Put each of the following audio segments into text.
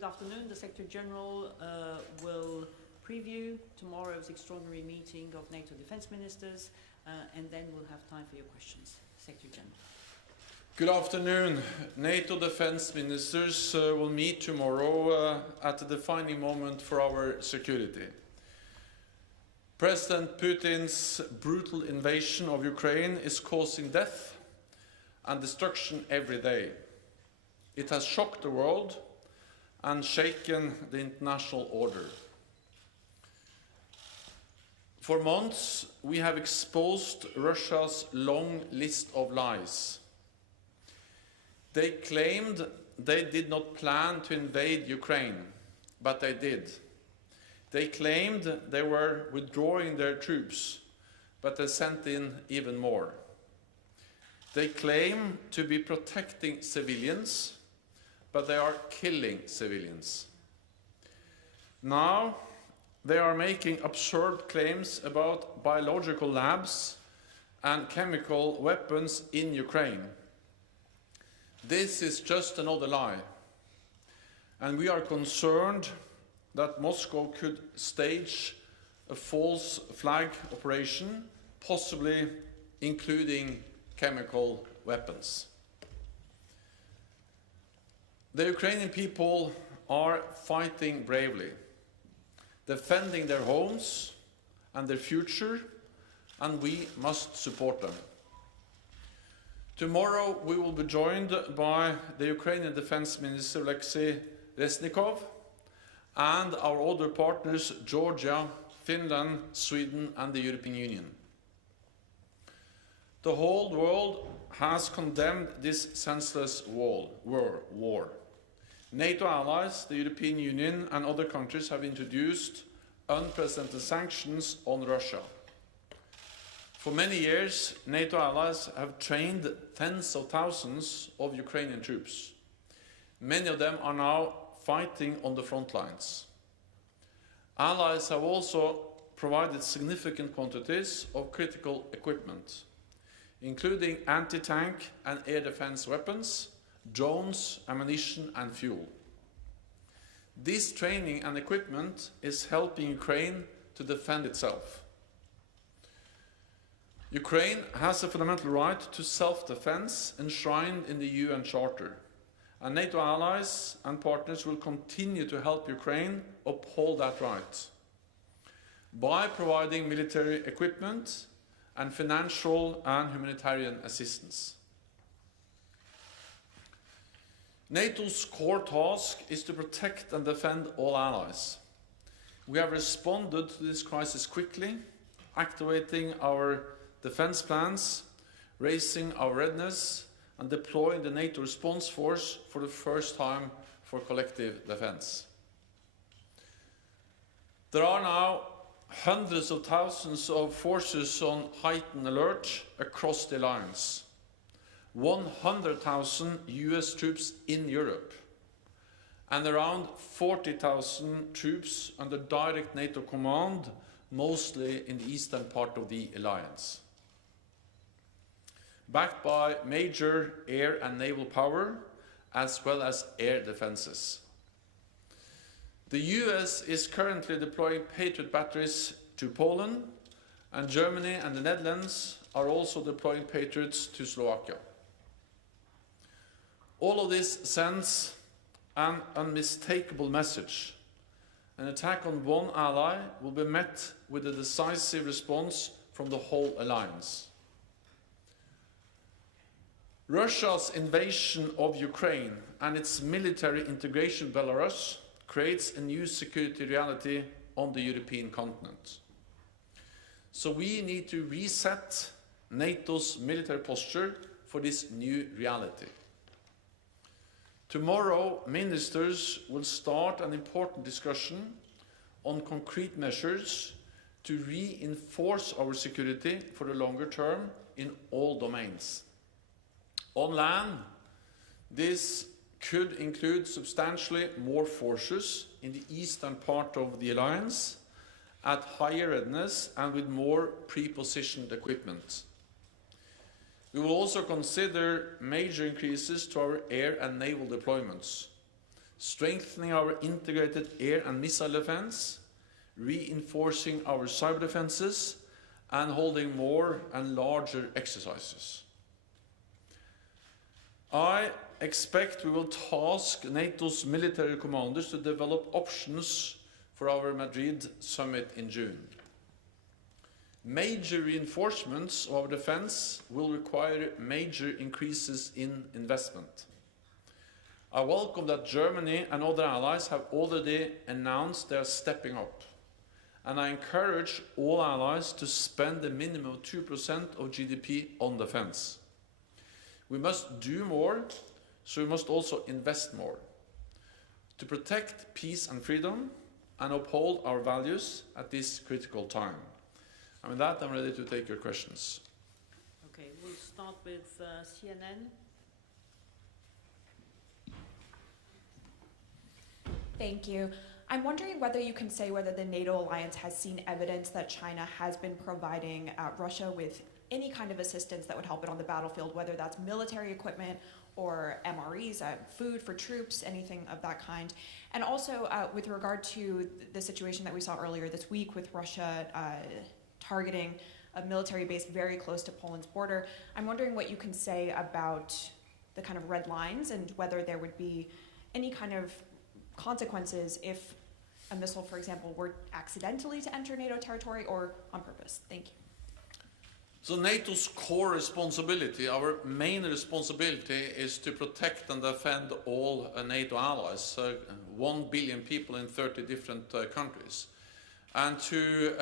Good afternoon. The Secretary General will preview tomorrow's extraordinary meeting of NATO defense ministers, and then we'll have time for your questions. Secretary General. Good afternoon. NATO defense ministers will meet tomorrow at a defining moment for our security. President Putin's brutal invasion of Ukraine is causing death and destruction every day. It has shocked the world and shaken the international order. For months, we have exposed Russia's long list of lies. They claimed they did not plan to invade Ukraine, but they did. They claimed they were withdrawing their troops, but they sent in even more. They claim to be protecting civilians, but they are killing civilians. Now, they are making absurd claims about biological labs and chemical weapons in Ukraine. This is just another lie, and we are concerned that Moscow could stage a false flag operation, possibly including chemical weapons. The Ukrainian people are fighting bravely, defending their homes and their future, and we must support them. Tomorrow we will be joined by the Ukrainian Defense Minister Alexei Reznikov and our other partners Georgia, Finland, Sweden and the European Union. The whole world has condemned this senseless war. NATO allies, the European Union and other countries have introduced unprecedented sanctions on Russia. For many years, NATO allies have trained tens of thousands of Ukrainian troops. Many of them are now fighting on the front lines. Allies have also provided significant quantities of critical equipment, including anti-tank and air defense weapons, drones, ammunition and fuel. This training and equipment is helping Ukraine to defend itself. Ukraine has a fundamental right to self-defense enshrined in the UN Charter, and NATO allies and partners will continue to help Ukraine uphold that right by providing military equipment and financial and humanitarian assistance. NATO's core task is to protect and defend all allies. We have responded to this crisis quickly, activating our defense plans, raising our readiness, and deploying the NATO response force for the first time for collective defense. There are now hundreds of thousands of forces on heightened alert across the alliance. 100,000 US troops in Europe, and around 40,000 troops under direct NATO command, mostly in the eastern part of the alliance. Backed by major air and naval power, as well as air defenses. The US is currently deploying Patriot batteries to Poland, and Germany and the Netherlands are also deploying Patriots to Slovakia. All of this sends an unmistakable message. An attack on one ally will be met with a decisive response from the whole alliance. Russia's invasion of Ukraine and its military integration in Belarus creates a new security reality on the European continent. So we need to reset NATO's military posture for this new reality. Tomorrow, ministers will start an important discussion on concrete measures to reinforce our security for the longer term in all domains. On land, this could include substantially more forces in the eastern part of the alliance at higher readiness and with more pre-positioned equipment. We will also consider major increases to our air and naval deployments, strengthening our integrated air and missile defense, reinforcing our cyber defenses, and holding more and larger exercises. I expect we will task NATO's military commanders to develop options for our Madrid summit in June. Major reinforcements of our defense will require major increases in investment. I welcome that Germany and other allies have already announced they are stepping up. And I encourage all allies to spend a minimum of 2% of GDP on defense. We must do more, so we must also invest more to protect peace and freedom and uphold our values at this critical time. And with that, I'm ready to take your questions. Okay, we'll start with CNN. Thank you. I'm wondering whether you can say whether the NATO alliance has seen evidence that China has been providing Russia with any kind of assistance that would help it on the battlefield, whether that's military equipment or MREs, food for troops, anything of that kind. And also with regard to the situation that we saw earlier this week with Russia targeting a military base very close to Poland's border, I'm wondering what you can say about the kind of red lines and whether there would be any kind of consequences if a missile, for example, were accidentally to enter NATO territory or on purpose. Thank you. So NATO's core responsibility, our main responsibility, is to protect and defend all NATO allies, 1 billion people in 30 different countries, and to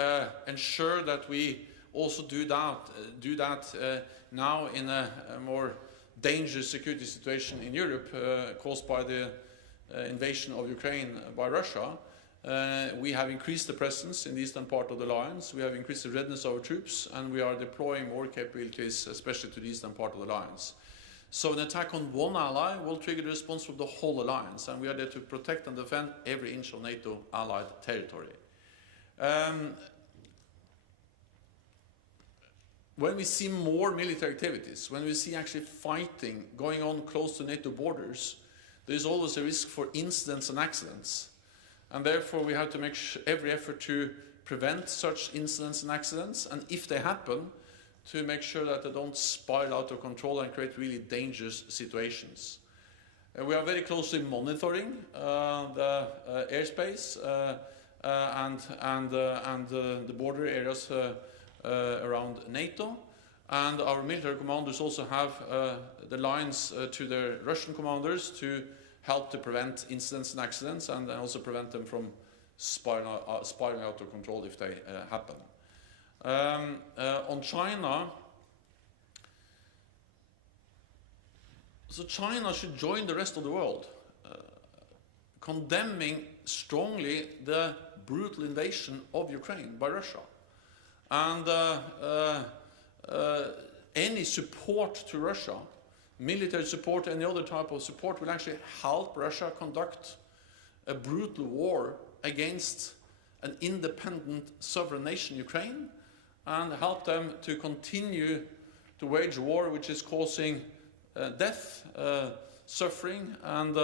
ensure that we also do that now in a more dangerous security situation in Europe caused by the invasion of Ukraine by Russia. We have increased the presence in the eastern part of the alliance, we have increased the readiness of our troops, and we are deploying more capabilities, especially to the eastern part of the alliance. So an attack on one ally will trigger the response from the whole alliance, and we are there to protect and defend every inch of NATO allied territory. When we see more military activities, when we see actually fighting going on close to NATO borders, there is always a risk for incidents and accidents. And therefore we have to make every effort to prevent such incidents and accidents, and if they happen, to make sure that they don't spiral out of control and create really dangerous situations. We are very closely monitoring the airspace and the border areas around NATO, and our military commanders also have the lines to their Russian commanders to help to prevent incidents and accidents, and also prevent them from spiraling out of control if they happen. On China, so China should join the rest of the world, condemning strongly the brutal invasion of Ukraine by Russia. And any support to Russia, military support, any other type of support, will actually help Russia conduct a brutal war against an independent sovereign nation, Ukraine, and help them to continue to wage war which is causing death, suffering, and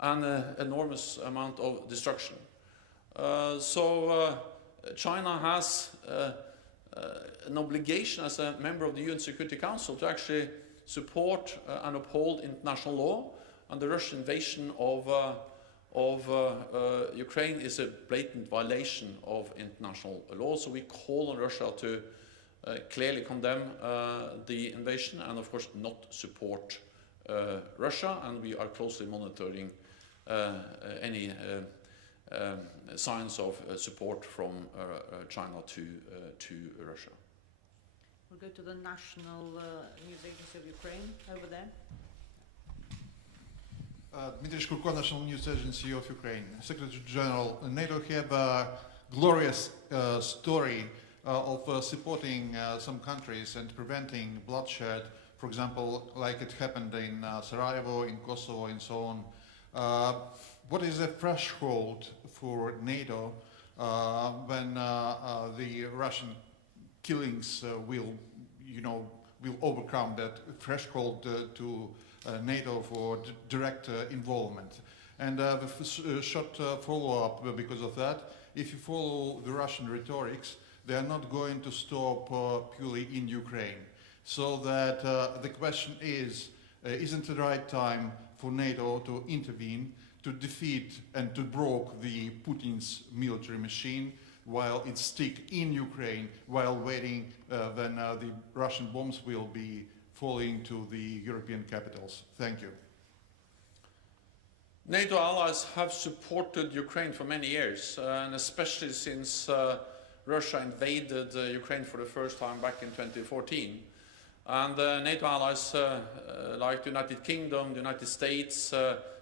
an enormous amount of destruction. So China has an obligation as a member of the UN Security Council to actually support and uphold international law, and the Russian invasion of Ukraine is a blatant violation of international law. So we call on Russia to clearly condemn the invasion and of course not support Russia, and we are closely monitoring any signs of support from China to Russia. We'll go to the National News Agency of Ukraine, over there. Dmitry Shkurko, National News Agency of Ukraine. Secretary General, NATO have a glorious story of supporting some countries and preventing bloodshed, for example, like it happened in Sarajevo, in Kosovo, and so on. What is the threshold for NATO when the Russian killings will overcome that threshold to NATO for direct involvement? And short follow-up because of that, if you follow the Russian rhetorics, they are not going to stop purely in Ukraine. So that the question is, isn't it the right time for NATO to intervene, to defeat and to break the Putin's military machine while it's stick in Ukraine, while waiting when the Russian bombs will be falling to the European capitals? Thank you. NATO allies have supported Ukraine for many years, and especially since Russia invaded Ukraine for the first time back in 2014. And NATO allies like the United Kingdom, the United States,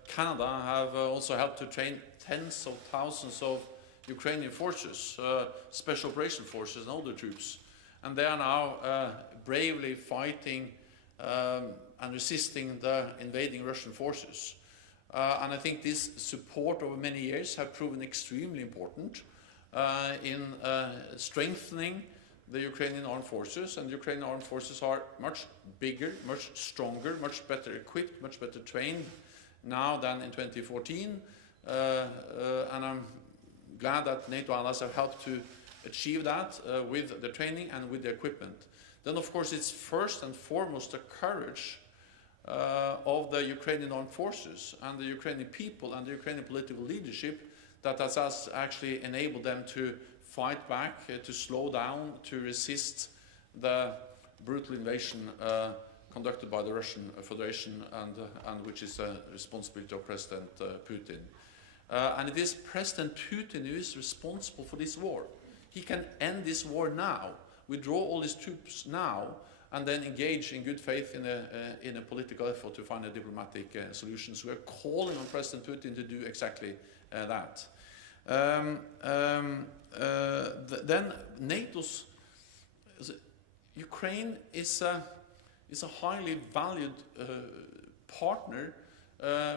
Canada have also helped to train tens of thousands of Ukrainian forces, special operation forces and other troops. And they are now bravely fighting and resisting the invading Russian forces. And I think this support over many years have proven extremely important in strengthening the Ukrainian armed forces, and the Ukrainian armed forces are much bigger, much stronger, much better equipped, much better trained now than in 2014, and I'm glad that NATO allies have helped to achieve that with the training and with the equipment. Then of course it's first and foremost the courage of the Ukrainian armed forces and the Ukrainian people and the Ukrainian political leadership that has actually enabled them to fight back, to slow down, to resist the brutal invasion conducted by the Russian Federation and which is the responsibility of President Putin. And it is President Putin who is responsible for this war. He can end this war now, withdraw all his troops now, and then engage in good faith in a political effort to find a diplomatic solution. So we are calling on President Putin to do exactly that. Then NATO's Ukraine is a highly valued partner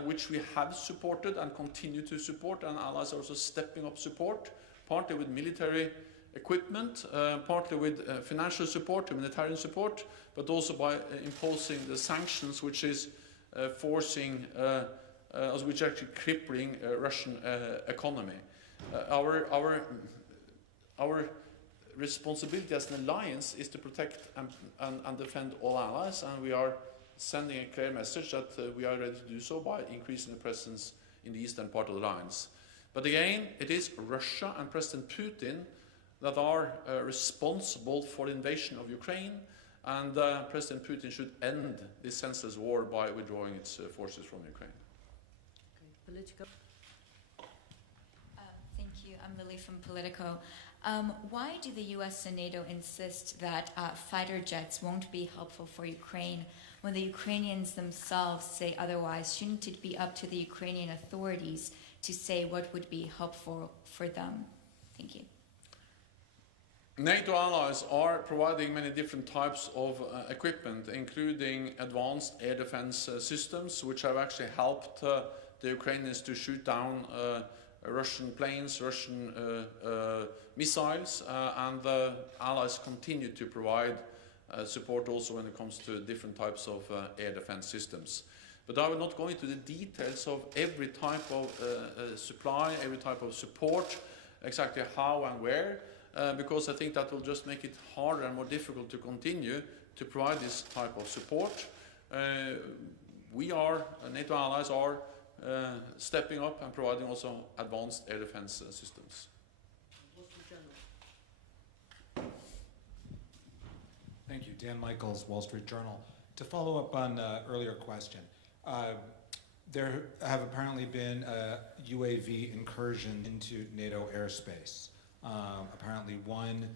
which we have supported and continue to support, and allies are also stepping up support, partly with military equipment, partly with financial support, humanitarian support, but also by imposing the sanctions which is forcing, which are actually crippling Russian economy. Our responsibility as an alliance is to protect and defend all allies, and we are sending a clear message that we are ready to do so by increasing the presence in the eastern part of the alliance. But again, it is Russia and President Putin that are responsible for the invasion of Ukraine, and President Putin should end this senseless war by withdrawing its forces from Ukraine. Okay. Political. Thank you. I'm Lily from Politico. Why do the US and NATO insist that fighter jets won't be helpful for Ukraine when the Ukrainians themselves say otherwise? Shouldn't it be up to the Ukrainian authorities to say what would be helpful for them? Thank you. NATO allies are providing many different types of equipment, including advanced air defense systems, which have actually helped the Ukrainians to shoot down Russian planes, Russian missiles, and the allies continue to provide support also when it comes to different types of air defense systems. But I will not go into the details of every type of supply, every type of support, exactly how and where, because I think that will just make it harder and more difficult to continue to provide this type of support. NATO allies are stepping up and providing also advanced air defense systems. Thank you. Dan Michaels, Wall Street Journal. To follow up on an earlier question, there have apparently been UAV incursions into NATO airspace. Apparently one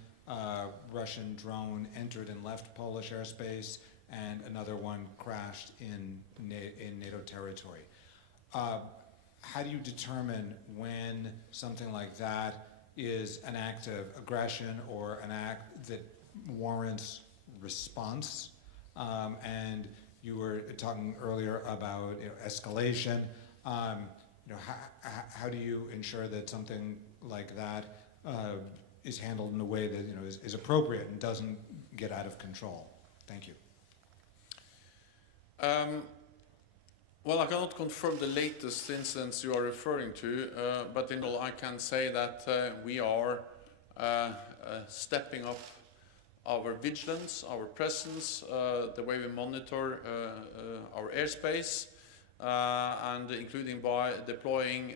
Russian drone entered and left Polish airspace, and another one crashed in NATO territory. How do you determine when something like that is an act of aggression or an act that warrants response? And you were talking earlier about escalation. How do you ensure that something like that is handled in a way that is appropriate and doesn't get out of control? Thank you. Well, I cannot confirm the latest incidents you are referring to, but in all I can say that we are stepping up our vigilance, our presence, the way we monitor our airspace, and including by deploying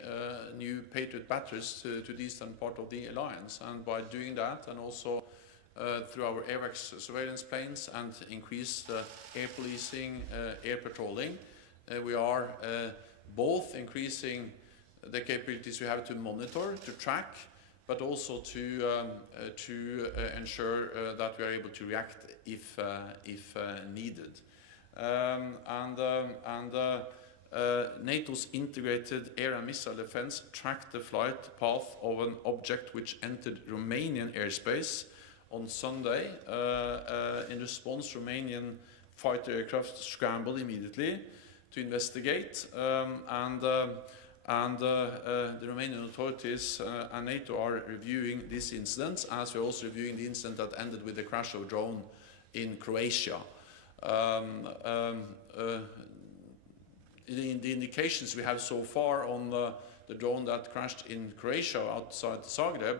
new Patriot batteries to the eastern part of the alliance. And by doing that, and also through our AWACS surveillance planes and increased air policing, air patrolling, we are both increasing the capabilities we have to monitor, to track, but also to ensure that we are able to react if needed. NATO's integrated air and missile defense tracked the flight path of an object which entered Romanian airspace on Sunday. In response, Romanian fighter aircraft scrambled immediately to investigate, and the Romanian authorities and NATO are reviewing this incident, as we're also reviewing the incident that ended with the crash of a drone in Croatia. The indications we have so far on the drone that crashed in Croatia outside Zagreb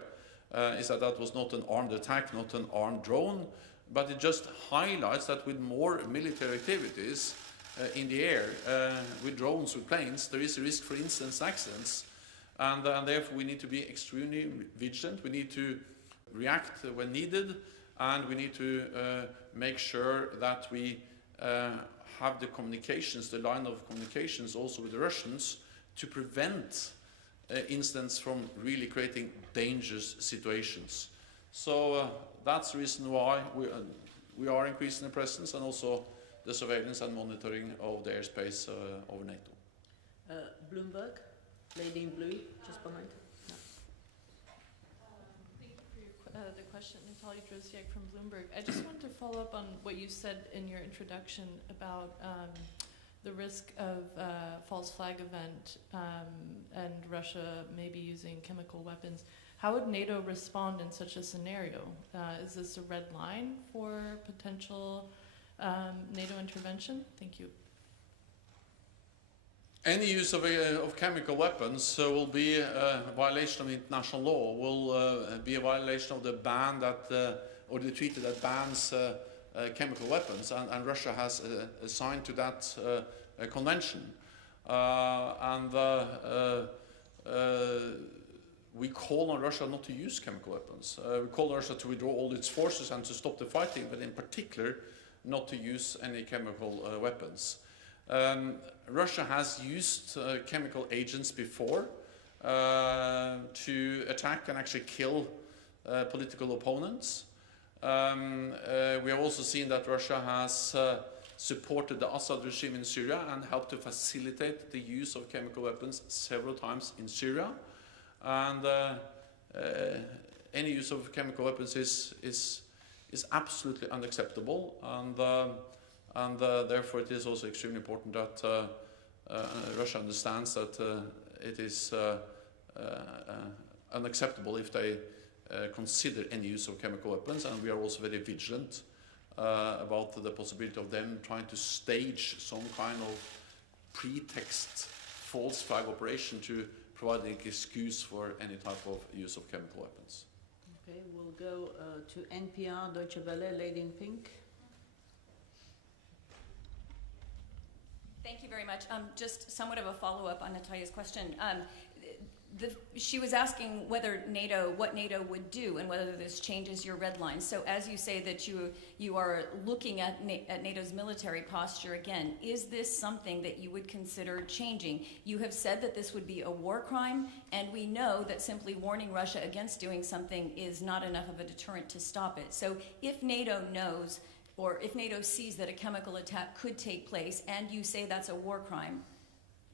is that that was not an armed attack, not an armed drone, but it just highlights that with more military activities in the air, with drones, with planes, there is a risk for incidents and accidents, and therefore we need to be extremely vigilant. We need to react when needed, and we need to make sure that we have the communications, the line of communications also with the Russians, to prevent incidents from really creating dangerous situations. So that's the reason why we are increasing the presence and also the surveillance and monitoring of the airspace over NATO. Bloomberg, lady in blue, just behind. No. Thank you for the question, Natalia Drozdiak from Bloomberg. I just want to follow up on what you said in your introduction about the risk of false flag event and Russia maybe using chemical weapons. How would NATO respond in such a scenario? Is this a red line for potential NATO intervention? Thank you. Any use of chemical weapons will be a violation of international law, will be a violation of the ban that, or the treaty that bans chemical weapons, and Russia has signed to that convention. We call on Russia not to use chemical weapons. We call on Russia to withdraw all its forces and to stop the fighting, but in particular not to use any chemical weapons. Russia has used chemical agents before to attack and actually kill political opponents. We have also seen that Russia has supported the Assad regime in Syria and helped to facilitate the use of chemical weapons several times in Syria. And any use of chemical weapons is absolutely unacceptable, and therefore it is also extremely important that Russia understands that it is unacceptable if they consider any use of chemical weapons, and we are also very vigilant about the possibility of them trying to stage some kind of pretext false flag operation to provide an excuse for any type of use of chemical weapons. Okay, we'll go to NPR, Deutsche Welle, lady in pink. Thank you very much. Just somewhat of a follow-up on Natalia's question. She was asking what NATO would do and whether this changes your red line. So as you say that you are looking at NATO's military posture again, is this something that you would consider changing? You have said that this would be a war crime, and we know that simply warning Russia against doing something is not enough of a deterrent to stop it. So if NATO knows, or if NATO sees that a chemical attack could take place, and you say that's a war crime,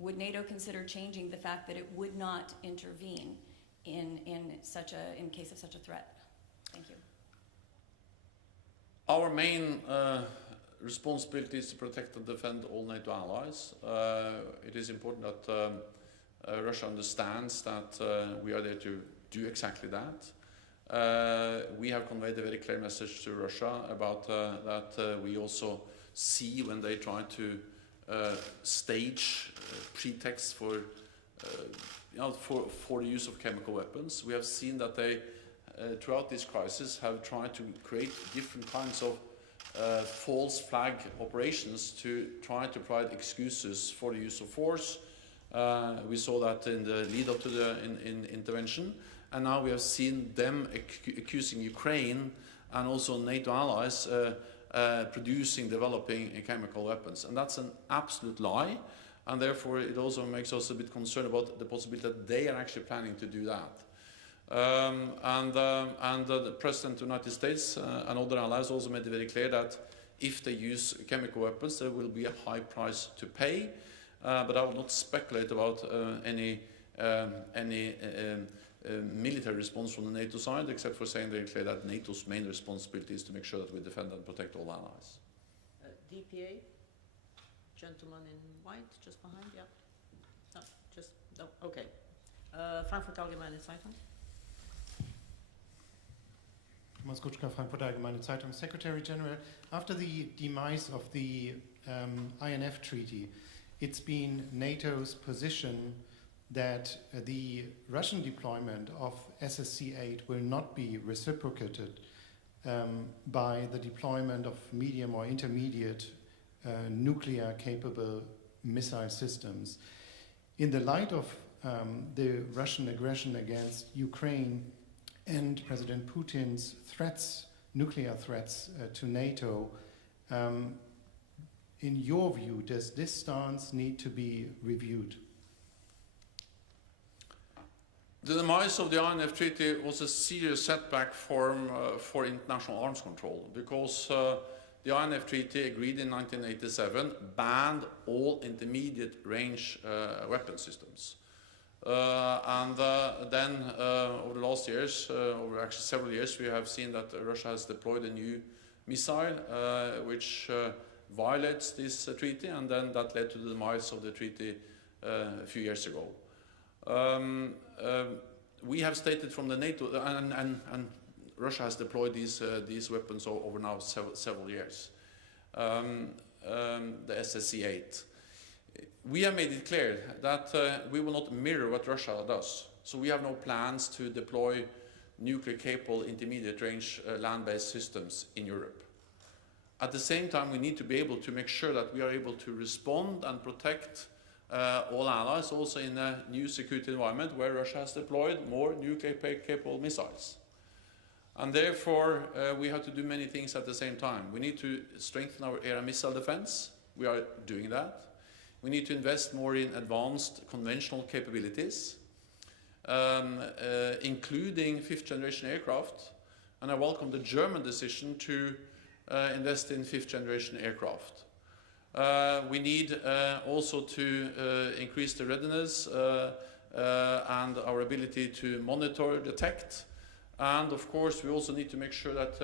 would NATO consider changing the fact that it would not intervene in case of such a threat? Thank you. Our main responsibility is to protect and defend all NATO allies. It is important that Russia understands that we are there to do exactly that. We have conveyed a very clear message to Russia about that we also see when they try to stage pretext for, for the use of chemical weapons. We have seen that they, throughout this crisis, have tried to create different kinds of false flag operations to try to provide excuses for the use of force. We saw that in the lead up to the intervention, and now we have seen them accusing Ukraine and also NATO allies developing chemical weapons. And that's an absolute lie, and therefore it also makes us a bit concerned about the possibility that they are actually planning to do that. The President of the United States and other allies also made it very clear that if they use chemical weapons, there will be a high price to pay. But I will not speculate about any military response from the NATO side, except for saying very clearly that NATO's main responsibility is to make sure that we defend and protect all allies. DPA, gentleman in white, just behind, yeah. No, just, no, okay. Frankfurt Allgemeine Zeitung. Thomas Kutschka, Frankfurt Allgemeine Zeitung. Secretary General, after the demise of the INF Treaty, it's been NATO's position that the Russian deployment of SSC-8 will not be reciprocated by the deployment of medium or intermediate nuclear-capable missile systems. In the light of the Russian aggression against Ukraine and President Putin's threats, nuclear threats to NATO, in your view, does this stance need to be reviewed? The demise of the INF Treaty was a serious setback for international arms control, because the INF Treaty, agreed in 1987, banned all intermediate range weapon systems. Then over the last years, over actually several years, we have seen that Russia has deployed a new missile which violates this treaty, and then that led to the demise of the treaty a few years ago. We have stated from the NATO, and Russia has deployed these weapons over now several years, the SSC-8. We have made it clear that we will not mirror what Russia does. So we have no plans to deploy nuclear-capable intermediate-range land-based systems in Europe. At the same time, we need to be able to make sure that we are able to respond and protect all allies, also in a new security environment where Russia has deployed more nuclear-capable missiles. And therefore, we have to do many things at the same time. We need to strengthen our air and missile defense. We are doing that. We need to invest more in advanced conventional capabilities, including fifth-generation aircraft. And I welcome the German decision to invest in fifth-generation aircraft. We need also to increase the readiness and our ability to monitor, detect, and of course we also need to make sure that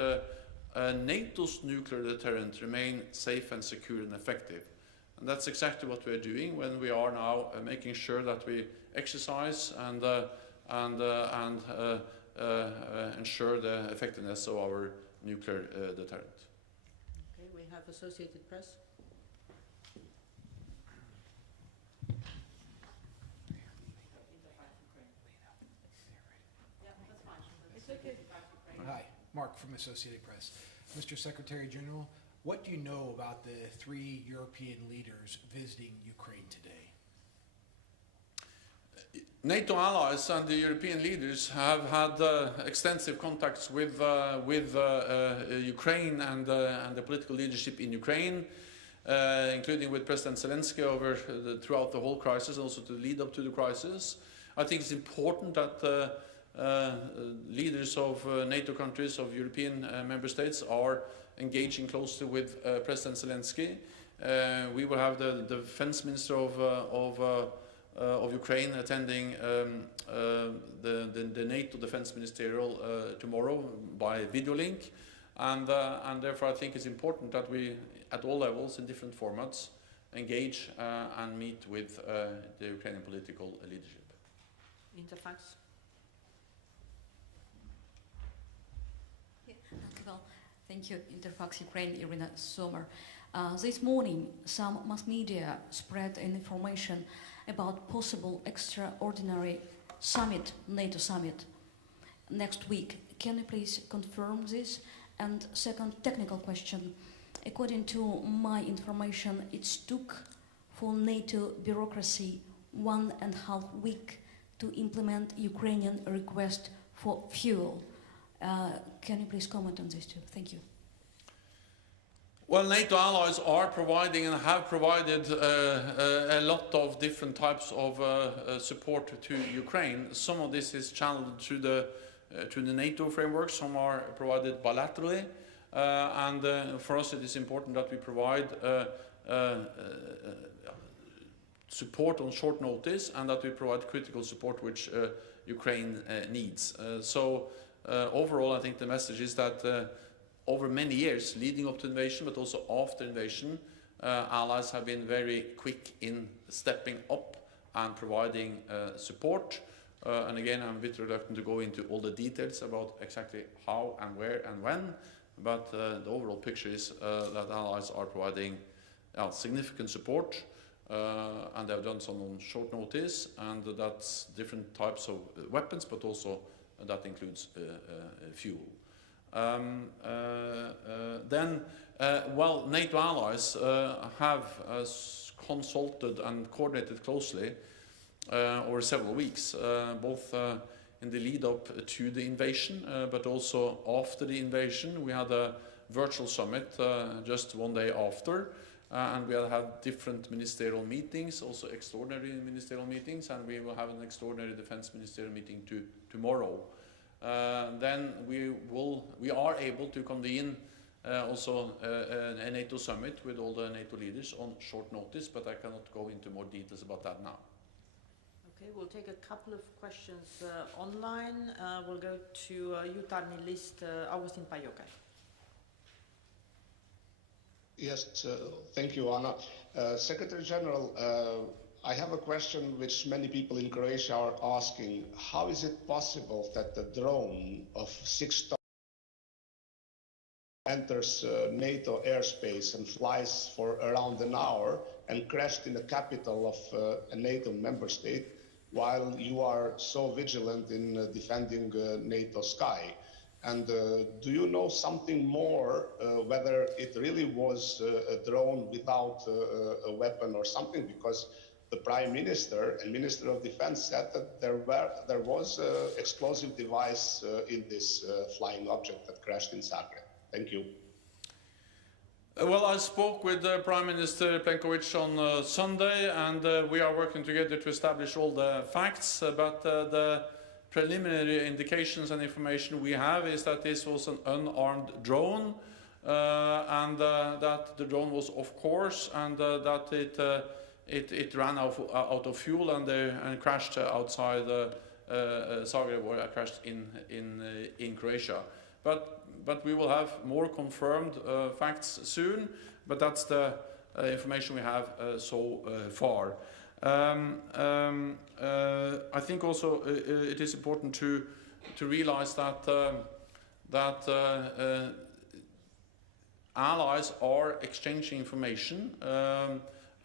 NATO's nuclear deterrent remains safe and secure and effective. And that's exactly what we are doing when we are now making sure that we exercise and ensure the effectiveness of our nuclear deterrent. Okay, we have Associated Press. Hi, Mark from Associated Press. Mr. Secretary General, what do you know about the 3 European leaders visiting Ukraine today? NATO allies and the European leaders have had extensive contacts with Ukraine and the political leadership in Ukraine, including with President Zelensky throughout the whole crisis, and also to lead up to the crisis. I think it's important that leaders of NATO countries, of European member states, are engaging closely with President Zelensky. We will have the defense minister of Ukraine attending the NATO defense ministerial tomorrow by video link, and therefore I think it's important that we, at all levels, in different formats, engage and meet with the Ukrainian political leadership. Interfax. Well, thank you, Interfax Ukraine, Irina Sommer. This morning, some mass media spread information about possible extraordinary summit, NATO summit, next week. Can you please confirm this? And second, technical question. According to my information, it took for NATO bureaucracy 1.5 weeks to implement Ukrainian request for fuel. Can you please comment on this too? Thank you. Well, NATO allies are providing and have provided a lot of different types of support to Ukraine. Some of this is channeled through the NATO framework, some are provided bilaterally, and for us it is important that we provide support on short notice and that we provide critical support which Ukraine needs. So overall I think the message is that over many years leading up to invasion but also after invasion, allies have been very quick in stepping up and providing support. And again, I'm a bit reluctant to go into all the details about exactly how and where and when, but the overall picture is that allies are providing significant support, and they have done some on short notice, and that's different types of weapons, but also that includes fuel. Well, NATO allies have consulted and coordinated closely over several weeks, both in the lead up to the invasion, but also after the invasion. We had a virtual summit just one day after, and we have had different ministerial meetings, also extraordinary ministerial meetings, and we will have an extraordinary defense ministerial meeting tomorrow. Then we are able to convene also a NATO summit with all the NATO leaders on short notice, but I cannot go into more details about that now. Okay, we'll take a couple of questions online. We'll go to jutarnji list, Augustin Pajokai. Yes, thank you, Anna. Secretary General, I have a question which many people in Croatia are asking. How is it possible that the drone of 6 tons enters NATO airspace and flies for around an hour and crashed in the capital of a NATO member state, while you are so vigilant in defending NATO sky? And do you know something more, whether it really was a drone without a weapon or something? Because the Prime Minister and Minister of Defense said that there was an explosive device in this flying object that crashed in Zagreb. Thank you. Well, I spoke with Prime Minister Plenković on Sunday, and we are working together to establish all the facts, but the preliminary indications and information we have is that this was an unarmed drone, and that the drone was off course, and that it ran out of fuel and crashed outside Zagreb, or crashed in Croatia. But we will have more confirmed facts soon, but that's the information we have so far. I think also it is important to realize that allies are exchanging information,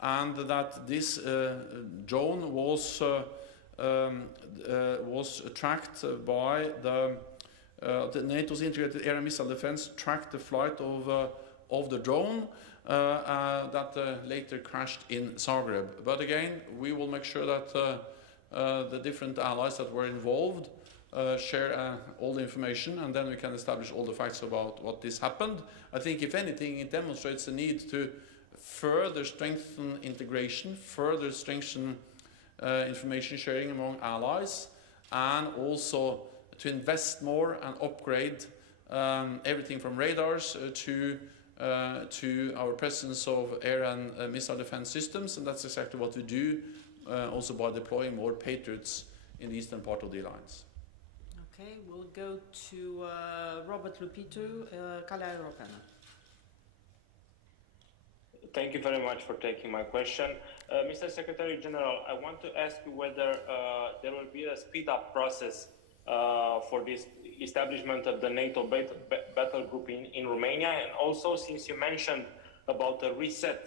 and that this drone was tracked by the NATO's integrated air and missile defense tracked the flight of the drone that later crashed in Zagreb. But again, we will make sure that the different allies that were involved share all the information, and then we can establish all the facts about what this happened. I think, if anything, it demonstrates the need to further strengthen integration, further strengthen information sharing among allies, and also to invest more and upgrade everything from radars to our presence of air and missile defense systems, and that's exactly what we do also by deploying more Patriots in the eastern part of the alliance. Okay, we'll go to Robert Lupitu, Calea Europeană. Thank you very much for taking my question. Mr. Secretary General, I want to ask you whether there will be a speed-up process for this establishment of the NATO battle group in Romania, and also, since you mentioned about a reset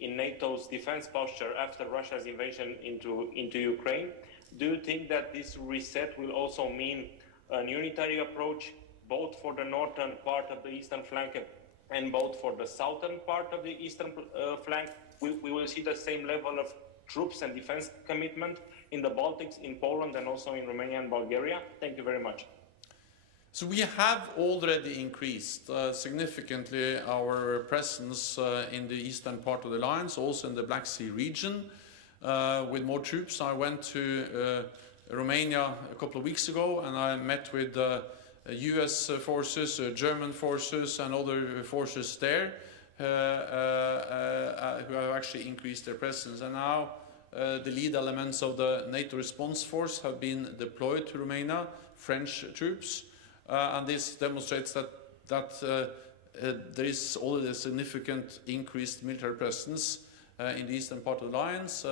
in NATO's defense posture after Russia's invasion into Ukraine. Do you think that this reset will also mean a unitary approach, both for the northern part of the eastern flank and both for the southern part of the eastern flank? We will see the same level of troops and defense commitment in the Baltics, in Poland, and also in Romania and Bulgaria? Thank you very much. So we have already increased significantly our presence in the eastern part of the alliance, also in the Black Sea region, with more troops. I went to Romania a couple of weeks ago, and I met with US forces, German forces, and other forces there who have actually increased their presence. And now the lead elements of the NATO response force have been deployed to Romania, French troops. And this demonstrates that there is already a significant increased military presence in the eastern part of the alliance.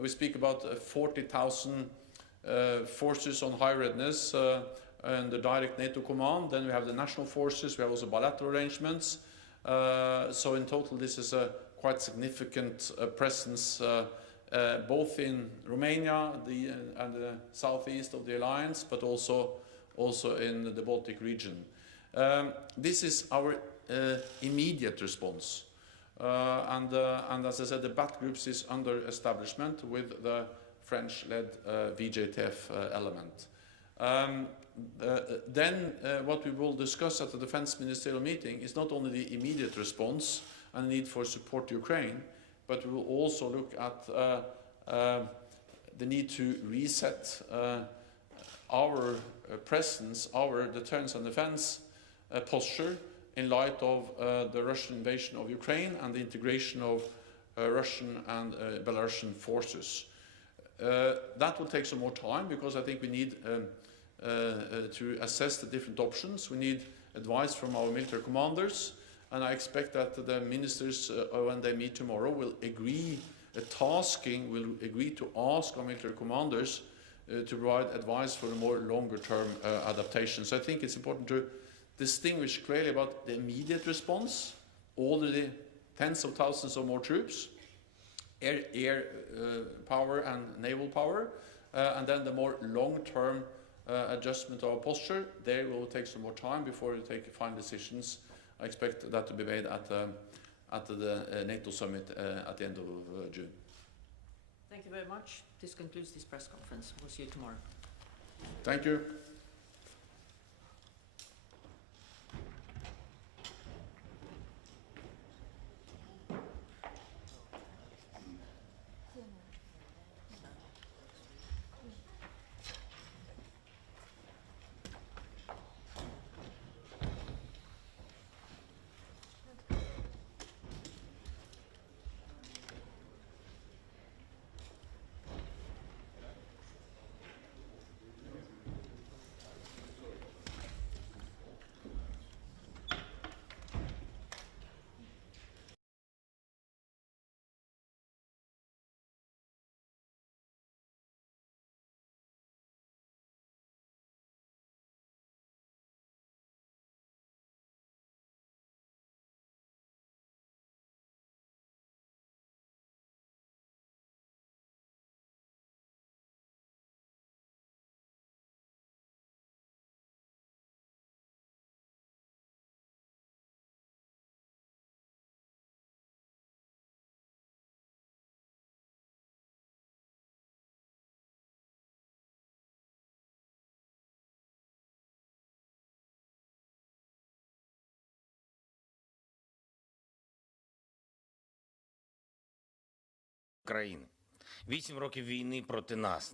We speak about 40,000 forces on high readiness and the direct NATO command. Then we have the national forces. We have also bilateral arrangements. So in total, this is a quite significant presence both in Romania and the southeast of the alliance, but also in the Baltic region. This is our immediate response. And as I said, the battle groups is under establishment with the French-led VJTF element. Then what we will discuss at the Defense Ministerial meeting is not only the immediate response and the need for support to Ukraine, but we will also look at the need to reset our presence, our deterrence and defense posture in light of the Russian invasion of Ukraine and the integration of Russian and Belarusian forces. That will take some more time because I think we need to assess the different options. We need advice from our military commanders, and I expect that the ministers, when they meet tomorrow, will agree to ask our military commanders to provide advice for a more longer-term adaptation. So I think it's important to distinguish clearly about the immediate response, already tens of thousands of more troops, air power and naval power, and then the more long-term adjustment of our posture. There will take some more time before we take final decisions. I expect that to be made at the NATO summit at the end of June. Thank you very much. This concludes this press conference. We'll see you tomorrow. Thank you. країни. 8 років війни проти нас.